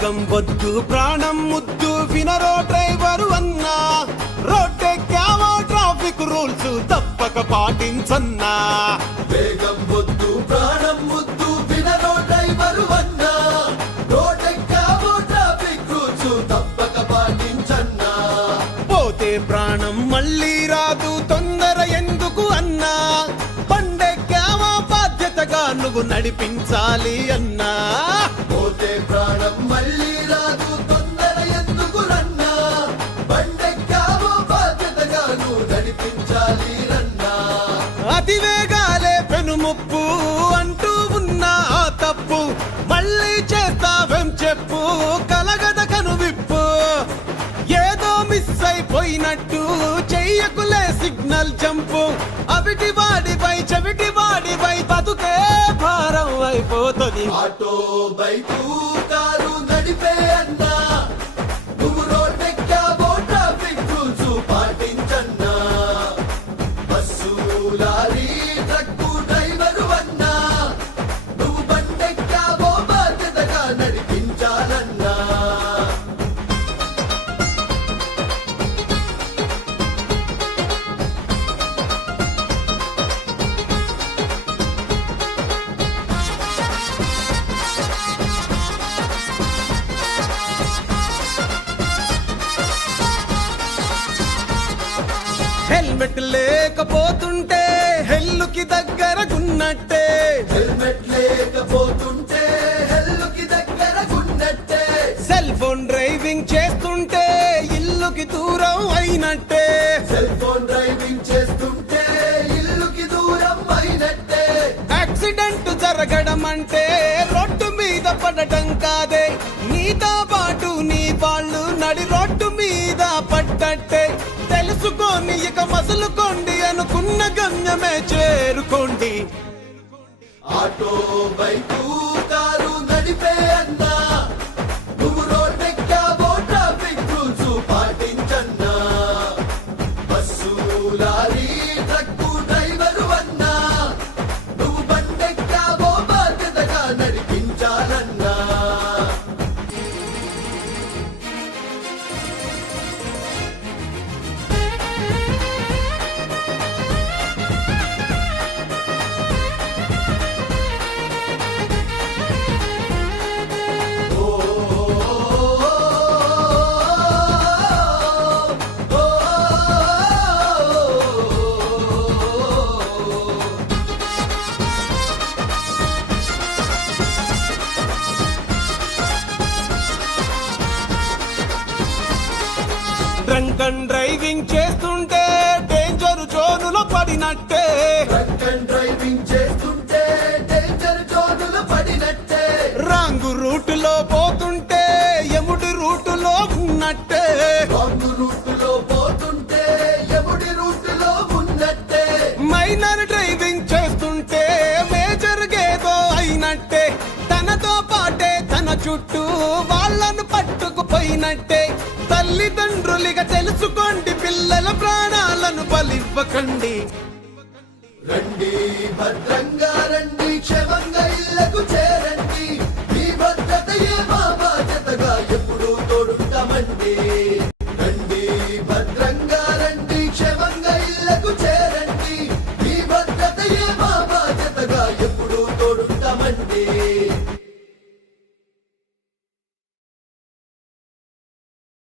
వేగం వద్దు ప్రాణం ముద్దు వినరో డ్రైవరు అన్నా, రోడ్డెక్కావో ట్రాఫిక్ రూల్స్ తప్పక పాటించన్నా. వేగం వద్దు ప్రాణం ముద్దు వినరో డ్రైవరు అన్నా, రోడ్డెక్కావో ట్రాఫిక్ రూల్స్ తప్పక పాటించన్నా. పోతే ప్రాణం మళ్ళీ రాదు తొందర ఎందుకు అన్నా, బండెక్కావో బాధ్యతగా నువ్వు నడిపించాలి అన్నా. పోతే ప్రాణం మళ్ళీ రాదు తొందర ఎందుకు రన్నా, బండెక్కావో బాధ్యతగా నువ్వు నడిపించాలి రన్నా. అతివేగాలే పెనుముప్పు అంటూ ఉన్నా ఆ తప్పు మళ్ళీ చేస్తావేం చెప్పు, కలగద కనువిప్పు. ఏదో మిస్ అయిపోయినట్టు చెయ్యకులే సిగ్నల్ జంపు, అవిటి వాడిపై చెవిటి వాడిపై బతుకే భారం అయిపోతుంది. ఆటో బైకు కారు నడిపే అన్నా, నువ్వు రోడ్డెక్కావో ట్రాఫిక్ రూల్స్ పాటించన్నా. బస్సు లారీ ట్రక్కు డ్రైవరు అన్నా, నువ్వు బండెక్కావో బాధ్యతగా నడిపించాలన్నా. హెల్మెట్ లేకపోతుంటే హెల్లుకి దగ్గరగున్నట్టే, హెల్మెట్ లేకపోతుంటే హెల్లుకి దగ్గరగున్నట్టే. సెల్ ఫోన్ డ్రైవింగ్ చేస్తుంటే ఇల్లుకి దూరం అయినట్టే, సెల్ ఫోన్ డ్రైవింగ్ చేస్తుంటే ఇల్లుకి దూరం అయినట్టే. యాక్సిడెంట్ జరగడం అంటే రోడ్డు మీద పడటం కాదే, నీతో పాటు నీ వాళ్ళు నడి రోడ్డు మీద పడ్డట్టే. తెలుసుకోని ఇక మసులుకోండి, అనుకున్న గమ్యమే చేరుకోండి. ఆటో బైకు కారు నడిపే అన్నా, నువ్వు రోడ్డెక్కావో ట్రాఫిక్ రూల్స్ పాటించన్నా. బస్సు లారీ ట్రక్కు డ్రైవరు అన్నా, నువ్వు బండెక్కావో బాధ్యతగా నడిపించాలన్నా. డ్రంక్ అండ్ డ్రైవింగ్ చేస్తుంటే డేంజర్ జోనులో పడినట్టే, డ్రంక్ అండ్ డ్రైవింగ్ చేస్తుంటే డేంజర్ జోనులు పడినట్టే. రాంగ్ రూటులో పోతుంటే యముడి రూటులో ఉన్నట్టే, రాంగ్ రూటులో పోతుంటే యముడి రూటులో ఉన్నట్టే. మైనర్ డ్రైవింగ్ చేస్తుంటే మేజర్ గేదో అయినట్టే, తనతో పాటే తన చుట్టూ వాళ్ళను పట్టుకుపోయినట్టే. తల్లిదండ్రులిగా తెలుసుకోండి, పిల్లల ప్రాణాలను బలివ్వకండి. రండి భద్రంగా రండి, క్షేమంగా ఇళ్లకు చేరండి. మీ భద్రతయే మా బాధ్యతగా ఎప్పుడూ తోడుంటామండి. రండి భద్రంగా రండి, క్షేమంగా ఇళ్లకు చేరండి. మీ భద్రతయే మా బాధ్యతగా ఎప్పుడూ తోడుంటామండి.